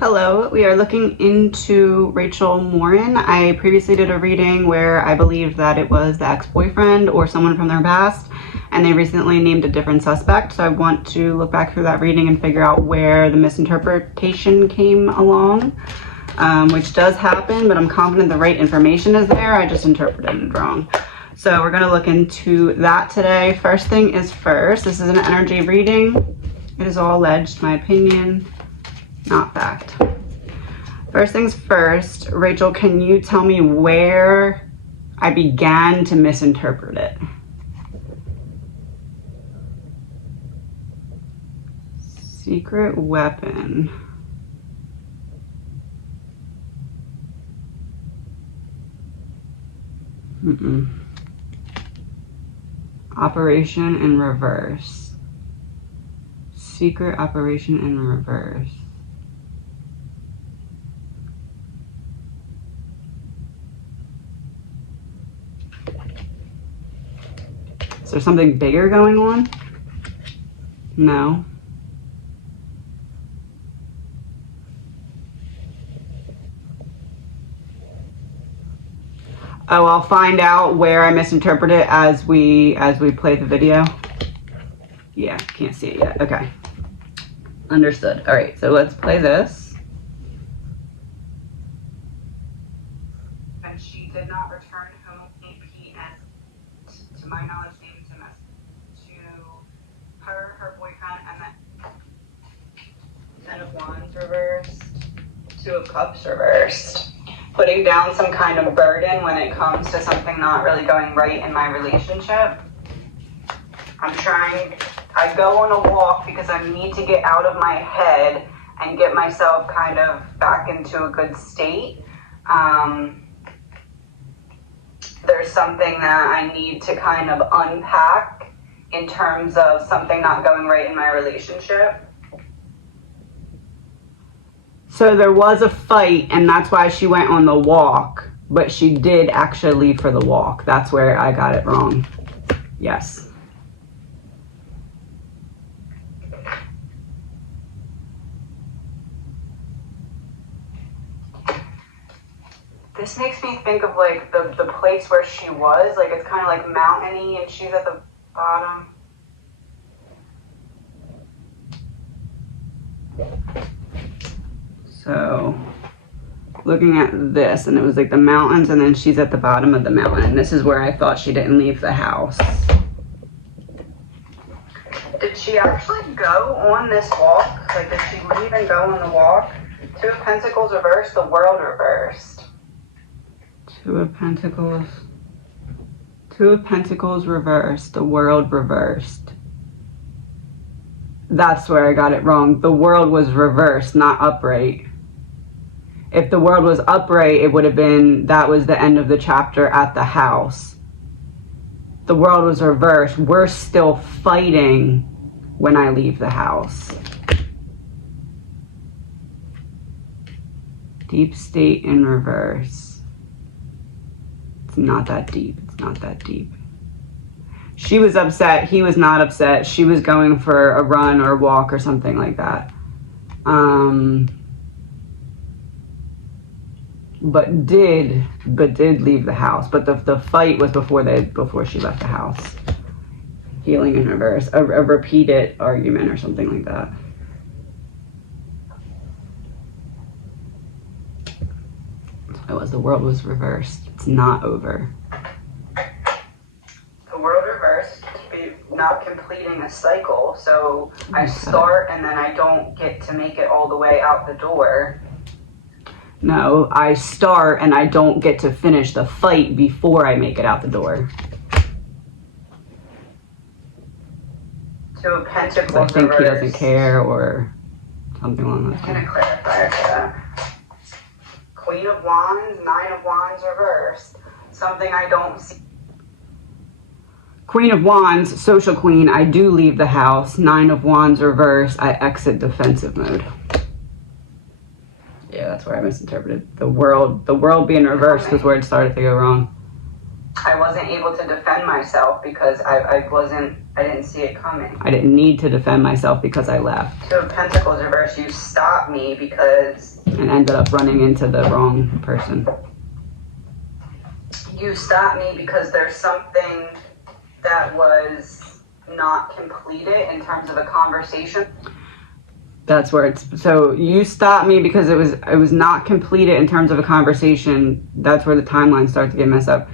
Hello, we are looking into Rachel Morin. I previously did a reading where I believe that it was the ex-boyfriend or someone from their past, and they recently named a different suspect. So I want to look back through that reading and figure out where the misinterpretation came along, which does happen, but I'm confident the right information is there. I just interpreted it wrong. So we're gonna look into that today. First thing is first, this is an energy reading. It is all alleged, my opinion, not fact. First things first, Rachel, can you tell me where I began to misinterpret it? Secret weapon. Operation in reverse. Secret operation in reverse. Is there something bigger going on? No. Oh, I'll find out where I misinterpret it as we play the video. Yeah, can't see it yet. Okay. Understood. All right, so let's play this. And she did not return home APS, to my knowledge, named him as to her boyfriend, and then 10 of Wands reversed, 2 of Cups reversed. Putting down some kind of burden when it comes to something not really going right in my relationship. I go on a walk because I need to get out of my head and get myself kind of back into a good state. There's something that I need to kind of unpack in terms of something not going right in my relationship. So there was a fight, and that's why she went on the walk, but she did actually leave for the walk. That's where I got it wrong. Yes. This makes me think of like the place where she was. Like it's kind of like mountainy and she's at the bottom. So looking at this, and it was like the mountains, and then she's at the bottom of the mountain. And this is where I thought she didn't leave the house. Did she actually go on this walk? Like, did she leave and go on the walk? 2 of Pentacles reversed, the World reversed. 2 of Pentacles. 2 of Pentacles reversed, the World reversed. That's where I got it wrong. The World was reversed, not upright. If the World was upright, it would have been, that was the end of the chapter at the house. The World was reversed. We're still fighting when I leave the house. Deep state in reverse. It's not that deep. It's not that deep. She was upset. He was not upset. She was going for a run or a walk or something like that. But did leave the house. But the fight was before she left the house. Healing in reverse. A repeated argument or something like that. It was, the World was reversed. It's not over. The World reversed to be not completing a cycle. So I start and then I don't get to make it all the way out the door. No, I start and I don't get to finish the fight before I make it out the door. 2 of Pentacles reversed. I think he doesn't care or something along those lines. I'm going to clarify that. Queen of Wands, 9 of Wands reversed. Something I don't see. Queen of Wands, social queen, I do leave the house. 9 of Wands reversed, I exit defensive mode. Yeah, that's where I misinterpreted. The world being reversed was where it started to go wrong. I wasn't able to defend myself because I I didn't see it coming. I didn't need to defend myself because I left. Two of Pentacles reverse, you stopped me because... And ended up running into the wrong person. You stopped me because there's something that was not completed in terms of a conversation. That's where it's... So you stopped me because it was not completed in terms of a conversation. That's where the timeline starts to get messed up.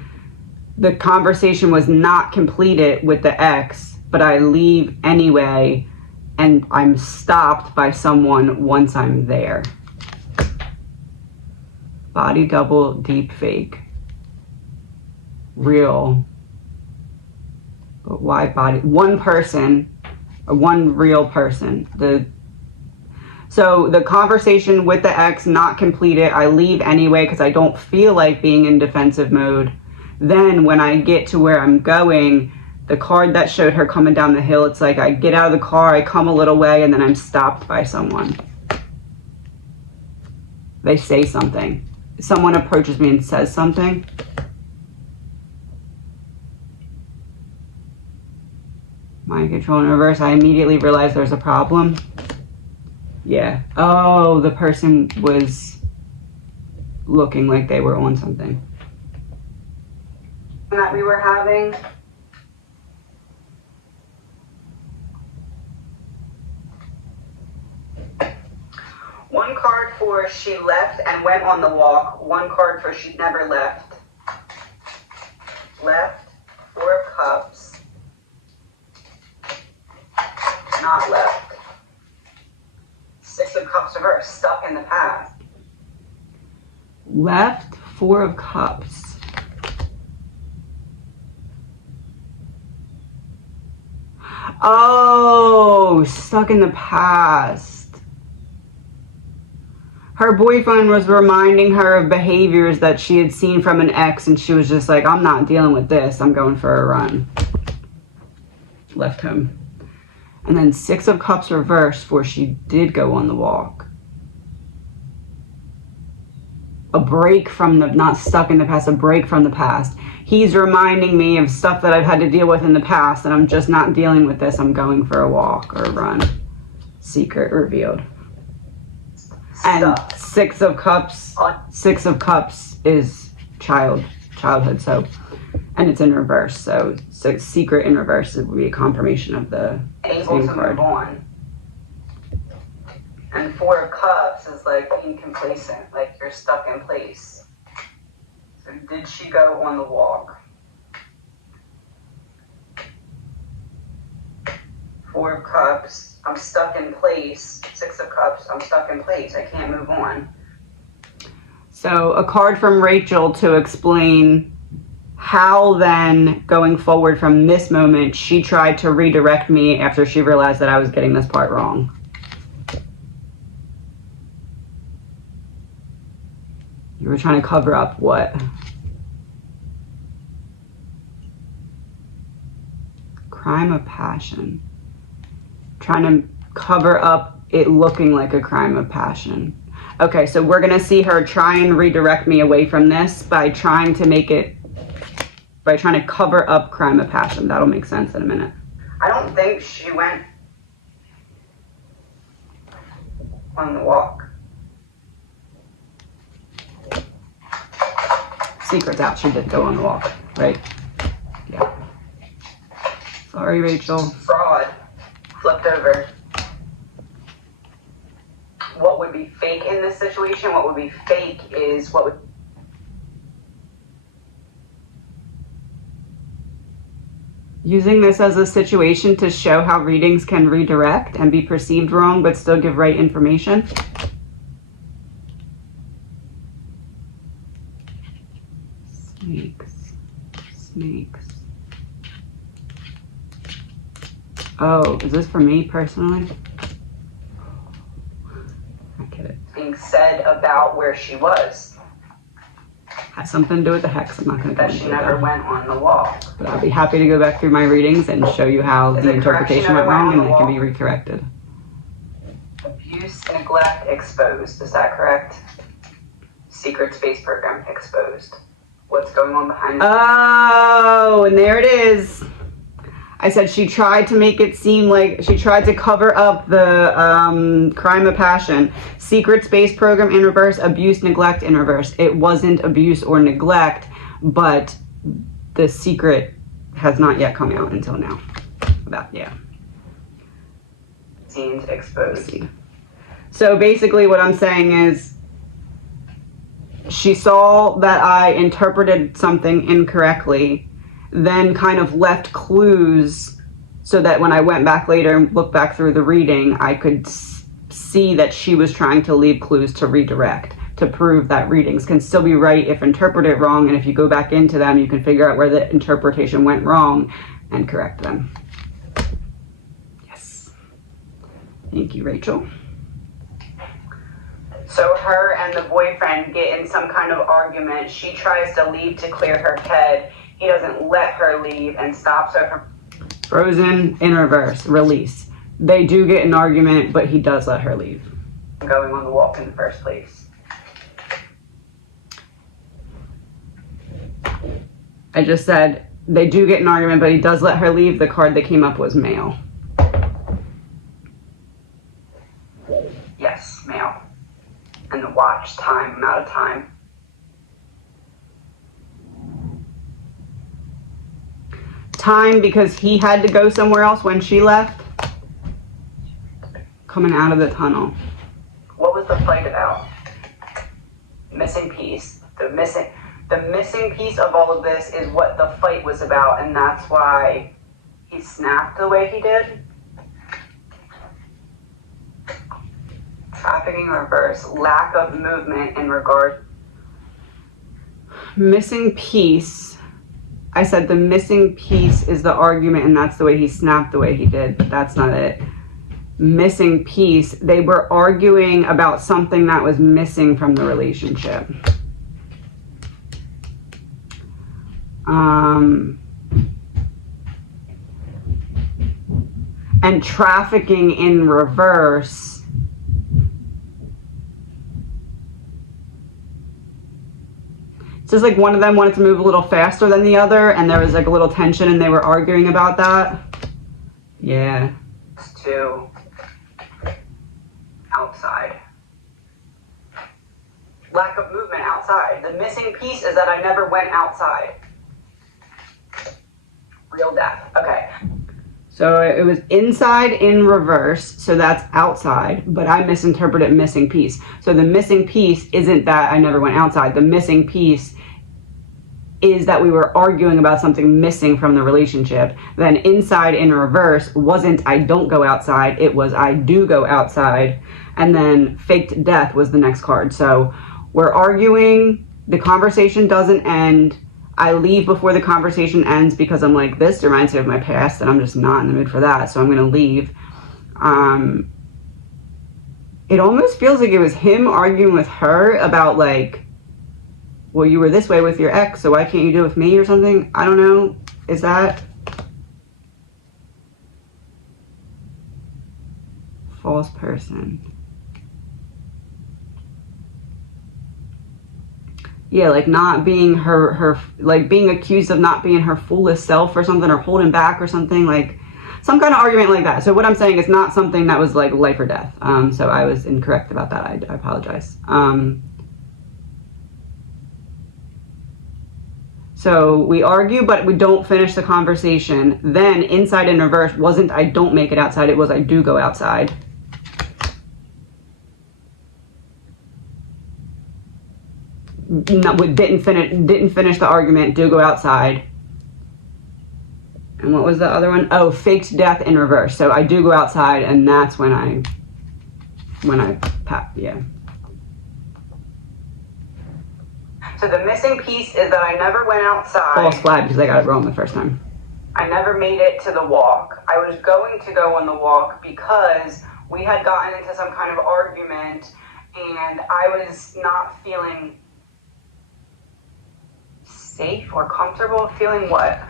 The conversation was not completed with the ex, but I leave anyway, and I'm stopped by someone once I'm there. Body double, deep fake. Real. But why body? One person, or one real person. So the conversation with the ex not completed, I leave anyway because I don't feel like being in defensive mode. Then when I get to where I'm going, the card that showed her coming down the hill, it's like I get out of the car, I come a little way, and then I'm stopped by someone. They say something. Someone approaches me and says something. Mind control in reverse. I immediately realize there's a problem. Yeah. Oh, the person was looking like they were on something that we were having. One card for she left and went on the walk. One card for she never left. Left. Four of Cups. Not left. Six of Cups reverse. Stuck in the past. Left. Four of Cups. Oh, stuck in the past. Her boyfriend was reminding her of behaviors that she had seen from an ex, and she was just like, I'm not dealing with this. I'm going for a run. Left home. And then Six of Cups reversed, for she did go on the walk. A break from the, not stuck in the past, a break from the past. He's reminding me of stuff that I've had to deal with in the past, and I'm just not dealing with this. I'm going for a walk or a run. Secret revealed. And Six of Cups is childhood, so, and it's in reverse, so secret in reverse would be a confirmation of the able to move on. And Four of Cups is like being complacent, like you're stuck in place. So did she go on the walk? Four of Cups, I'm stuck in place. Six of Cups, I'm stuck in place. I can't move on. So a card from Rachel to explain how then, going forward from this moment, she tried to redirect me after she realized that I was getting this part wrong. You were trying to cover up what? Crime of passion. Trying to cover up it looking like a crime of passion. Okay, so we're gonna see her try and redirect me away from this by trying to make it, by trying to cover up crime of passion. That'll make sense in a minute. I don't think she went on the walk. Secret's out, she did go on the walk, right? Yeah. Sorry, Rachel. Fraud. Flipped over. What would be fake in this situation? What would be fake is what would... Using this as a situation to show how readings can redirect and be perceived wrong but still give right information. Snakes. Oh, is this for me personally? I get it. Being said about where she was. Has something to do with the hex. I'm not going to go into that. That she never went on the walk. But I'll be happy to go back through my readings and show you how the interpretation went wrong and it can be recorrected. Abuse, neglect, exposed. Is that correct? Secret space program, exposed. What's going on behind it? Oh, and there it is. I said she tried to make it seem like she tried to cover up the crime of passion. Secret space program in reverse, abuse, neglect in reverse. It wasn't abuse or neglect, but the secret has not yet come out until now. Scenes exposed. So basically what I'm saying is she saw that I interpreted something incorrectly, then kind of left clues so that when I went back later and looked back through the reading, I could see that she was trying to leave clues to redirect, to prove that readings can still be right if interpreted wrong, and if you go back into them, you can figure out where the interpretation went wrong and correct them. Yes. Thank you, Rachel. So her and the boyfriend get in some kind of argument. She tries to leave to clear her head. He doesn't let her leave and stops her from... Frozen in reverse, release. They do get an argument, but he does let her leave. Going on the walk in the first place. I just said they do get an argument, but he does let her leave. The card that came up was male. Yes, male. And the watch time, amount of time. Time because he had to go somewhere else when she left. Coming out of the tunnel. What was the fight about? Missing piece. The missing piece of all of this is what the fight was about, and that's why he snapped the way he did. Trafficking reverse, lack of movement in regard. Missing piece. I said the missing piece is the argument, and that's the way he snapped the way he did, but that's not it. Missing piece, they were arguing about something that was missing from the relationship. And trafficking in reverse. It's just like one of them wanted to move a little faster than the other, and there was like a little tension, and they were arguing about that. Yeah. To outside. Lack of movement outside. The missing piece is that I never went outside. Real death. Okay. So it was inside in reverse, so that's outside, but I misinterpreted missing piece. So the missing piece isn't that I never went outside. The missing piece is that we were arguing about something missing from the relationship. Then inside in reverse wasn't I don't go outside, it was I do go outside. And then faked death was the next card. So we're arguing, the conversation doesn't end. I leave before the conversation ends because I'm like, this reminds me of my past and I'm just not in the mood for that, so I'm gonna leave. It almost feels like it was him arguing with her about like, well, you were this way with your ex, so why can't you do it with me or something? I don't know. Is that false person? Yeah, like not being her, like being accused of not being her fullest self or something, or holding back or something, like some kind of argument like that. So what I'm saying is not something that was like life or death. So I was incorrect about that. I apologize. So we argue, but we don't finish the conversation. Then inside in reverse wasn't I don't make it outside, it was I do go outside. No, we didn't finish the argument, do go outside. And what was the other one? Oh, faked death in reverse. So I do go outside, and that's when I yeah. So the missing piece is that I never went outside. False flag because I got it wrong the first time. I never made it to the walk. I was going to go on the walk because we had gotten into some kind of argument, and I was not feeling safe or comfortable. Feeling what?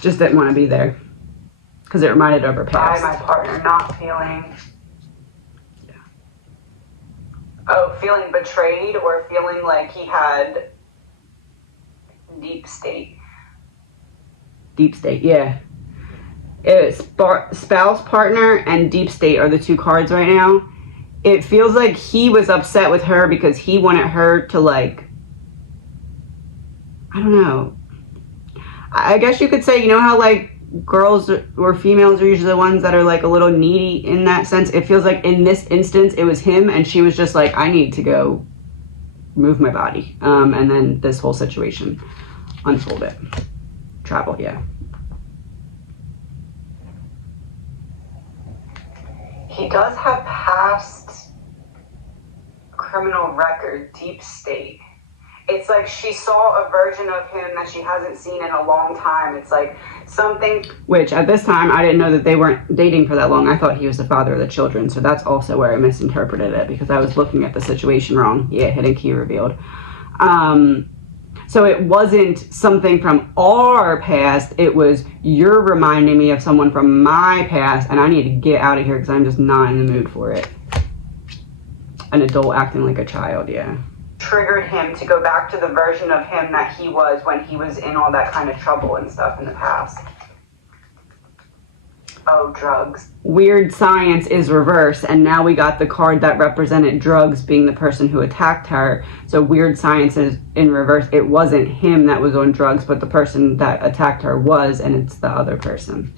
Just didn't want to be there because it reminded of her past. By my partner, not feeling. Yeah. Oh, feeling betrayed or feeling like he had deep state. Deep state, yeah. It's spouse, partner, and deep state are the two cards right now. It feels like he was upset with her because he wanted her to, like, I don't know. I guess you could say, you know how, like, girls or females are usually the ones that are, like, a little needy in that sense? It feels like in this instance, it was him, and she was just like, I need to go move my body. And then this whole situation unfolded. Travel, yeah. He does have past criminal record, deep state. It's like she saw a version of him that she hasn't seen in a long time. It's like something, which at this time I didn't know that they weren't dating for that long. I thought he was the father of the children, so that's also where I misinterpreted it because I was looking at the situation wrong. Yeah, hidden key revealed. So it wasn't something from our past. It was, you're reminding me of someone from my past, and I need to get out of here because I'm just not in the mood for it. An adult acting like a child, yeah. Triggered him to go back to the version of him that he was when he was in all that kind of trouble and stuff in the past. Oh, drugs. Weird science is reversed, and now we got the card that represented drugs being the person who attacked her. So weird science is in reverse. It wasn't him that was on drugs, but the person that attacked her was, and it's the other person.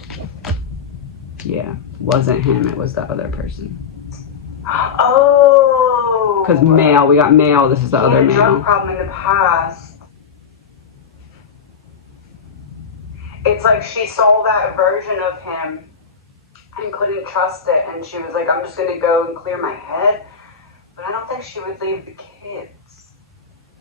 Yeah, wasn't him, it was the other person. Oh! Because male, we got male, this is the other male. Drug problem in the past. It's like she saw that version of him and couldn't trust it, and she was like, I'm just gonna go and clear my head, but I don't think she would leave the kids.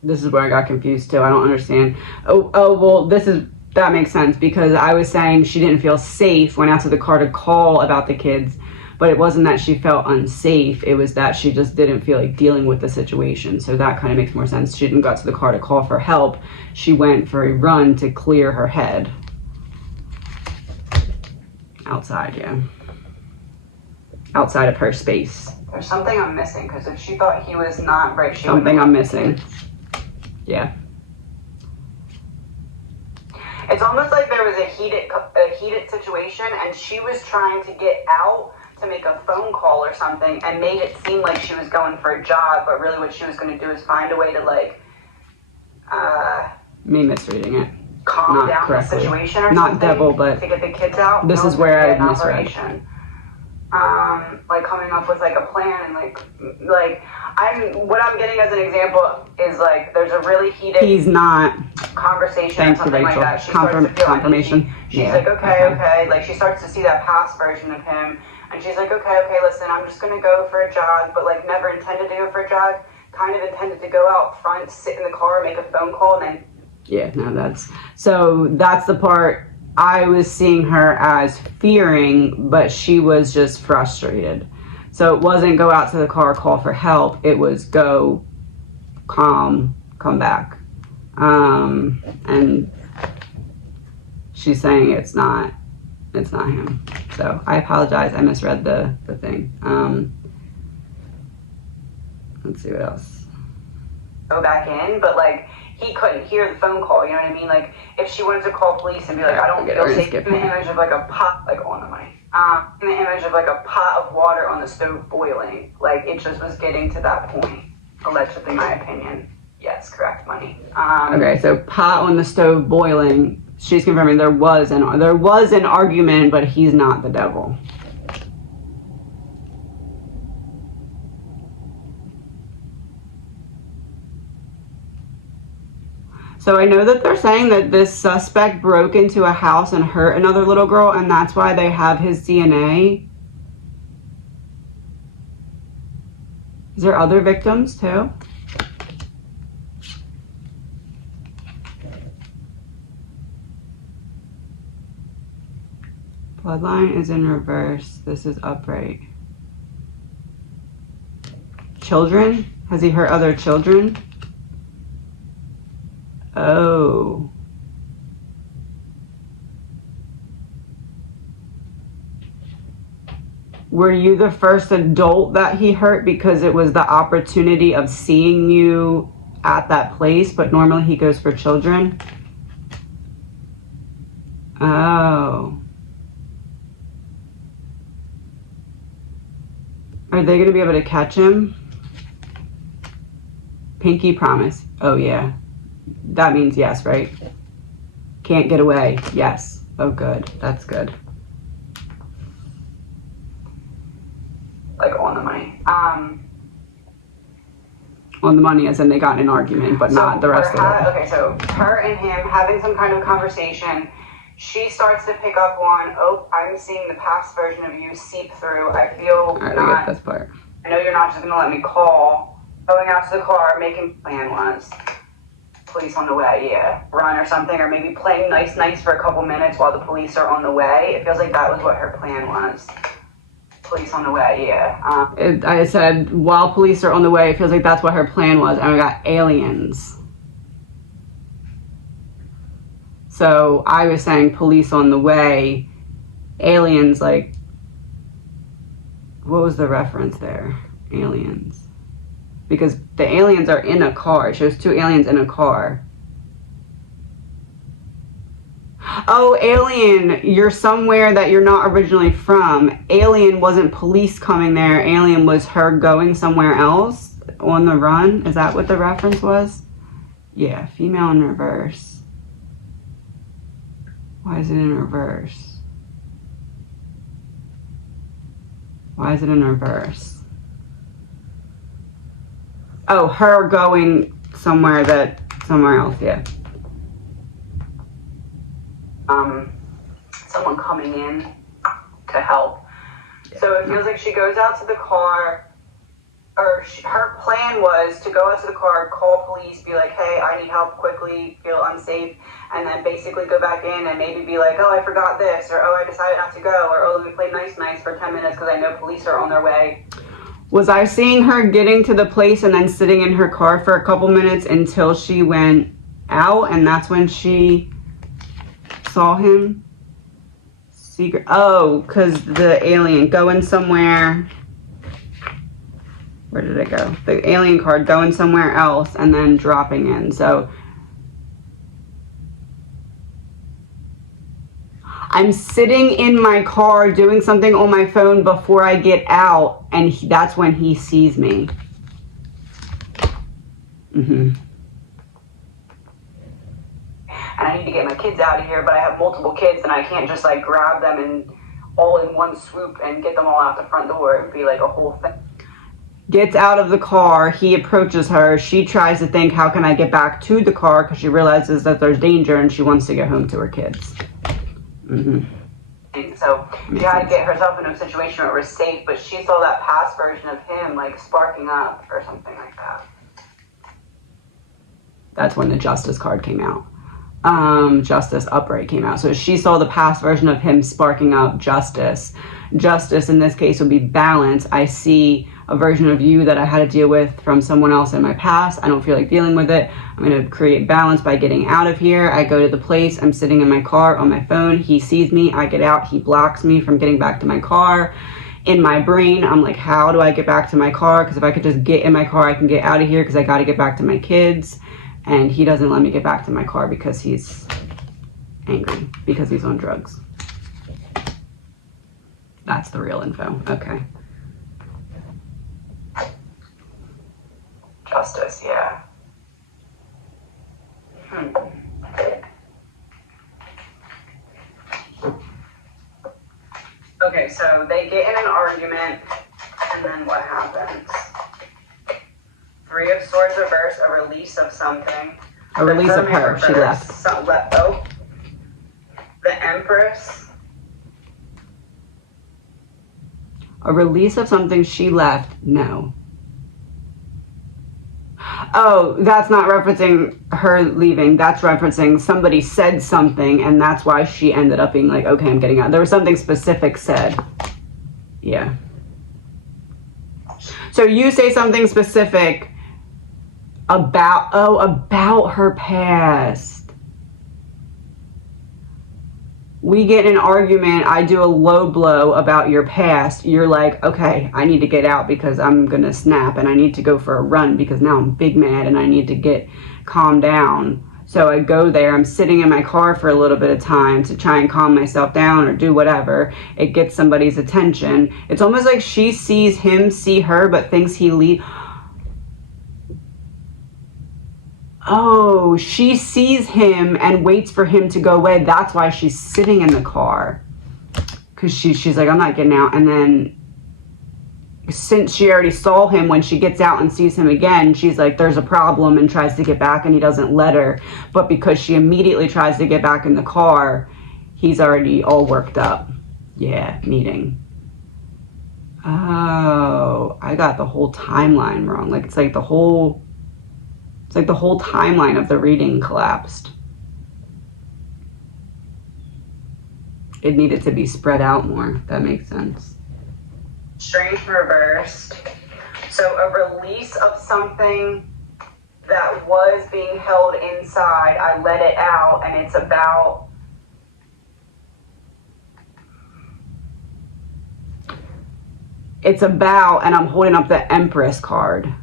This is where I got confused too. I don't understand. Well, that makes sense because I was saying she didn't feel safe, went out to the car to call about the kids, but it wasn't that she felt unsafe, it was that she just didn't feel like dealing with the situation. So that kind of makes more sense. She didn't go out to the car to call for help, she went for a run to clear her head. Outside, yeah. Outside of her space. There's something I'm missing, because if she thought he was not right, she something I'm missing. Yeah. It's almost like there was a heated situation, and she was trying to get out to make a phone call or something, and made it seem like she was going for a jog, but really what she was going to do is find a way to, like, me misreading it. Calm not down correctly. The situation or not something. Not devil, but to get the kids out. This is where I misread. Like coming up with like a plan, what I'm getting as an example is like there's a really heated conversation or something like that. She starts to feel confirmation. She's like, okay, like she starts to see that past version of him, and she's like, okay, listen, I'm just gonna go for a jog, but like never intended to go for a jog. Kind of intended to go out front, sit in the car, make a phone call, and then. Yeah, no, that's the part I was seeing her as fearing, but she was just frustrated. So it wasn't go out to the car, call for help. It was go, calm, come back. And she's saying it's not him. So I apologize. I misread the thing. Let's see what else. Go back in, but like, he couldn't hear the phone call, you know what I mean? Like, if she wanted to call police and be like, I don't feel safe, in the image of like a pot, like on the money, in the image of like a pot of water on the stove boiling, like it just was getting to that point, allegedly, my opinion. Yes, correct, money. Okay, so pot on the stove boiling, she's confirming there was an argument, but he's not the devil. So I know that they're saying that this suspect broke into a house and hurt another little girl, and that's why they have his DNA. Is there other victims too? Bloodline is in reverse. This is upright. Children? Has he hurt other children? Oh. Were you the first adult that he hurt because it was the opportunity of seeing you at that place, but normally he goes for children? Oh. Are they going to be able to catch him? Pinky promise. Oh, yeah. That means yes, right? Can't get away. Yes. Oh, good. That's good. Like, on the money. On the money as in they got in an argument, but not the rest of it. Okay, so her and him having some kind of conversation. She starts to pick up on, oh, I'm seeing the past version of you seep through. I feel all right, not, I get this part. I know you're not just going to let me call. Going out to the car, making plan was. Police on the way, yeah. Run or something, or maybe playing nice for a couple minutes while the police are on the way. It feels like that was what her plan was. Police on the way, yeah. I said, while police are on the way, it feels like that's what her plan was. And we got aliens. So I was saying police on the way, aliens, like, what was the reference there? Aliens. Because the aliens are in a car. It shows two aliens in a car. Oh, alien, you're somewhere that you're not originally from. Alien wasn't police coming there. Alien was her going somewhere else on the run. Is that what the reference was? Yeah, female in reverse. Why is it in reverse? Why is it in reverse? Oh, her going somewhere else, yeah. Someone coming in to help. Yeah. So it feels like she goes out to the car, or her plan was to go out to the car, call police, be like, hey, I need help quickly, feel unsafe, and then basically go back in and maybe be like, oh, I forgot this, or oh, I decided not to go, or oh, let me play nice for 10 minutes because I know police are on their way. Was I seeing her getting to the place and then sitting in her car for a couple minutes until she went out, and that's when she saw him? Secret. Oh, because the alien going somewhere. Where did it go? The alien card going somewhere else and then dropping in. So I'm sitting in my car doing something on my phone before I get out, and that's when he sees me. And I need to get my kids out of here, but I have multiple kids and I can't just like grab them and all in one swoop and get them all out the front door. It would be like a whole thing. Gets out of the car, he approaches her, she tries to think, how can I get back to the car, because she realizes that there's danger and she wants to get home to her kids. So she had to get herself into a situation where it was safe, but she saw that past version of him like sparking up or something like that. That's when the justice card came out. Justice upright came out. So she saw the past version of him sparking up justice. Justice in this case would be balance. I see a version of you that I had to deal with from someone else in my past. I don't feel like dealing with it. I'm going to create balance by getting out of here. I go to the place. I'm sitting in my car on my phone. He sees me. I get out. He blocks me from getting back to my car. In my brain, I'm like, how do I get back to my car? Because if I could just get in my car, I can get out of here because I got to get back to my kids. And he doesn't let me get back to my car because he's angry, because he's on drugs. That's the real info. Okay. Justice, yeah. Okay, so they get in an argument, and then what happens? Three of Swords reverse, a release of something. A release of her, she left. Oh, the Empress. A release of something, she left, no. Oh, that's not referencing her leaving. That's referencing somebody said something, and that's why she ended up being like, okay, I'm getting out. There was something specific said. Yeah. So you say something specific about her past. We get in an argument, I do a low blow about your past. You're like, okay, I need to get out because I'm gonna snap, and I need to go for a run because now I'm big mad and I need to get calmed down. So I go there, I'm sitting in my car for a little bit of time to try and calm myself down or do whatever. It gets somebody's attention. It's almost like she sees him see her, but thinks he leaves. Oh, she sees him and waits for him to go away. That's why she's sitting in the car. Because she's like, I'm not getting out. And then since she already saw him, when she gets out and sees him again, she's like, there's a problem, and tries to get back, and he doesn't let her. But because she immediately tries to get back in the car, he's already all worked up. Yeah, meeting. Oh, I got the whole timeline wrong. Like, it's like the whole timeline of the reading collapsed. It needed to be spread out more. That makes sense. Strength reversed. So a release of something that was being held inside, I let it out, and it's about and I'm holding up the Empress card.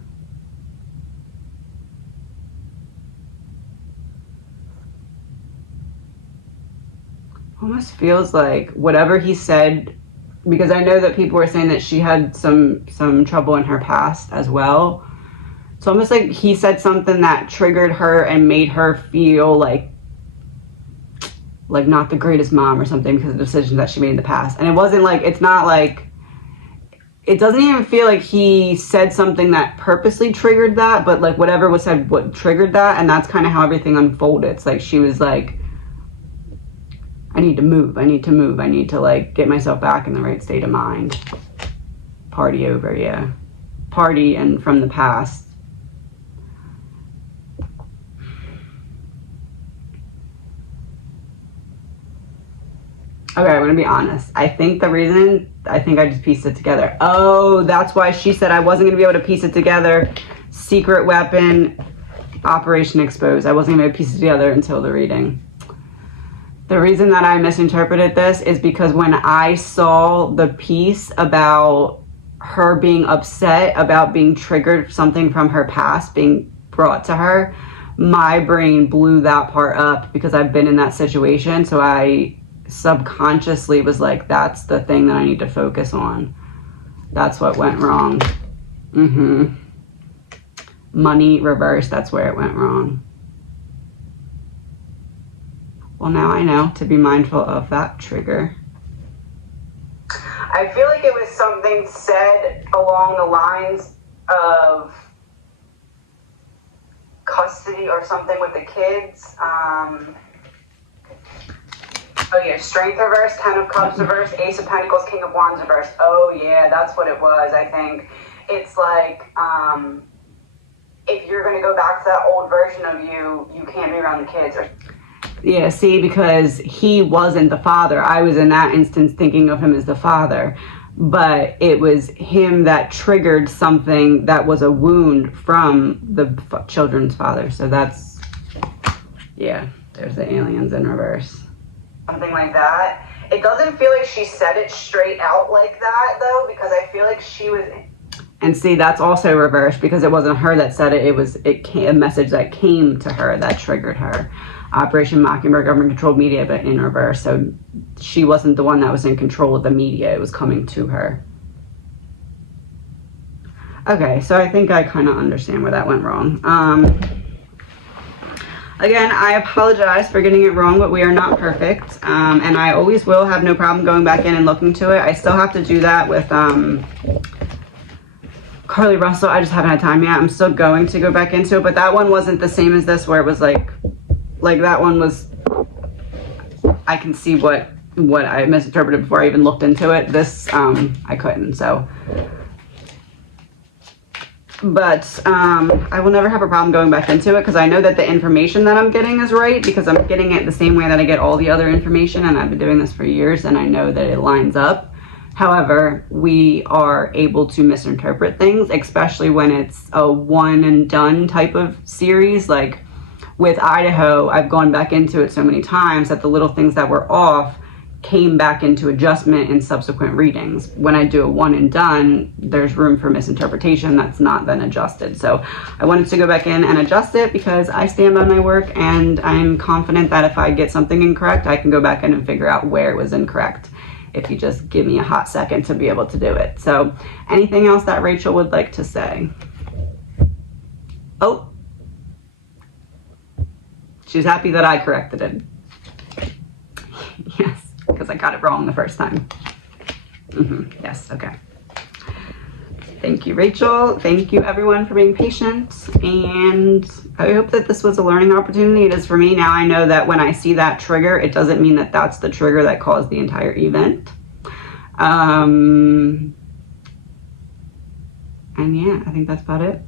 Almost feels like whatever he said, because I know that people were saying that she had some trouble in her past as well. It's almost like he said something that triggered her and made her feel like not the greatest mom or something because of the decisions that she made in the past. And it wasn't like, it's not like, it doesn't even feel like he said something that purposely triggered that, but like whatever was said, what triggered that, and that's kind of how everything unfolded. It's like she was like, I need to move. I need to like get myself back in the right state of mind. Party over, yeah. Party and from the past. Okay, I'm gonna be honest. I think I just pieced it together. Oh, that's why she said I wasn't gonna be able to piece it together. Secret weapon, Operation Exposed. I wasn't gonna be able to piece it together until the reading. The reason that I misinterpreted this is because when I saw the piece about her being upset about being triggered, something from her past being brought to her, my brain blew that part up because I've been in that situation. So I subconsciously was like, that's the thing that I need to focus on. That's what went wrong. Money reversed, that's where it went wrong. Well, now I know to be mindful of that trigger. I feel like it was something said along the lines of custody or something with the kids. Oh yeah, Strength reversed, Ten of Cups reversed, Ace of Pentacles, King of Wands reversed. Oh yeah, that's what it was, I think. It's like, if you're going to go back to that old version of you, you can't be around the kids. Yeah, see, because he wasn't the father. I was in that instance thinking of him as the father. But it was him that triggered something that was a wound from the children's father. So that's, yeah, there's the aliens in reverse. Something like that. It doesn't feel like she said it straight out like that, though, because I feel like she was... And see, that's also reversed because it wasn't her that said it. It was a message that came to her that triggered her. Operation Mockingbird, government-controlled media, but in reverse. So she wasn't the one that was in control of the media. It was coming to her. Okay, so I think I kind of understand where that went wrong. Again, I apologize for getting it wrong, but we are not perfect. And I always will have no problem going back in and looking to it. I still have to do that with Carly Russell. I just haven't had time yet. I'm still going to go back into it, but that one wasn't the same as this, where it was like that one was, I can see what I misinterpreted before I even looked into it. This, I couldn't, so. But I will never have a problem going back into it because I know that the information that I'm getting is right because I'm getting it the same way that I get all the other information, and I've been doing this for years and I know that it lines up. However, we are able to misinterpret things, especially when it's a one and done type of series. Like with Idaho, I've gone back into it so many times that the little things that were off came back into adjustment in subsequent readings. When I do a one and done, there's room for misinterpretation that's not been adjusted. So I wanted to go back in and adjust it because I stand by my work, and I'm confident that if I get something incorrect, I can go back in and figure out where it was incorrect if you just give me a hot second to be able to do it. So anything else that Rachel would like to say? Oh, she's happy that I corrected it. Yes, because I got it wrong the first time. Yes, okay. Thank you, Rachel. Thank you, everyone, for being patient. And I hope that this was a learning opportunity. It is for me. Now I know that when I see that trigger, it doesn't mean that that's the trigger that caused the entire event. And yeah, I think that's about it.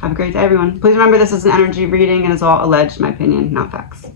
Have a great day, everyone. Please remember, this is an energy reading and is all alleged, in my opinion, not facts.